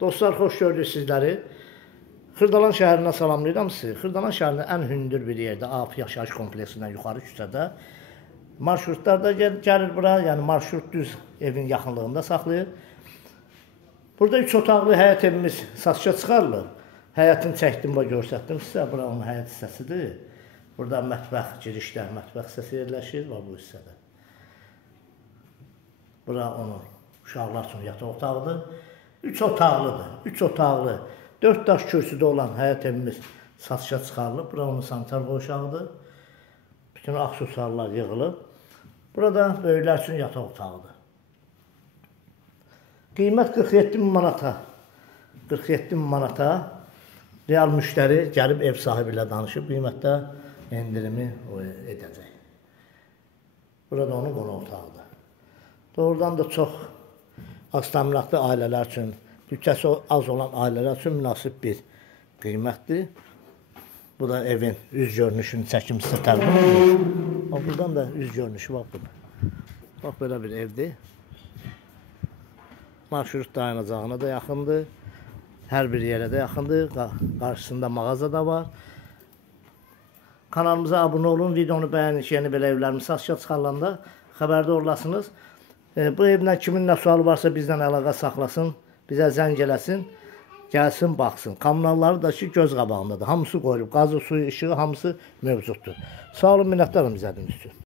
Dostlar, xoş gördük sizləri. Xırdalan şəhərinə salamlayıram sizi. Xırdalan şəhərində ən hündür bir yerdə, AF yaşayış kompleksindən yuxarı küçədə marşrutlar da gəlir bura. Yəni marşrut düz evin yaxınlığında saxlayır. Burada 3 otaqlı həyət evimiz satışa çıxarılır. Həyətini çəkdim, göstərdim sizə. Bura onun həyət hissəsidir. Burada mətbəx, girişdə mətbəx hissəsi yerləşir və bu hissədə. Bura onun uşaqlar üçün yataq otağıdır. 3 otaqlıdır. 3 otaqlı, 4 daş kürsüdə olan həyət evimiz satışa çıxarılıb. Bura onun sanitar qovşağıdır. Bütün aksesuarlar yığılıb. Burada böyüklər üçün yataq otağıdır. Qiymət 47 min manata. 47 min manata real müştəri gəlib ev sahibi ilə danışıb, qiymətdə endirimi edəcək. Burada onun qonaq otağıdır. Doğrudan da çox aztəminatlı ailələr üçün, bütçəsi az olan ailələr üçün münasib bir qiymətdir. Bu da evin üz görünüşünü çəkim sizə təqdim edir. Buradan da üz görünüşü var burada. Bax, belə bir evdir. Marşrut dayanacağına da yaxındır. Hər bir yerə də yaxındır. Qarşısında mağaza da var. Kanalımıza abunə olun, videonu bəyənin ki, yeni belə evlərimiz satışa çıxarılanda xəbərdar olasınız. Bu evlə kimin nə sualı varsa bizdən əlaqə saxlasın, bizə zəng eləsin, gəlsin, baxsın. Kommunalları da ki, göz qabağındadır. Hamısı qoyulub, qazı, suyu, işığı hamısı mövcuddur. Sağ olun, minnətdarım izlədiyiniz üçün.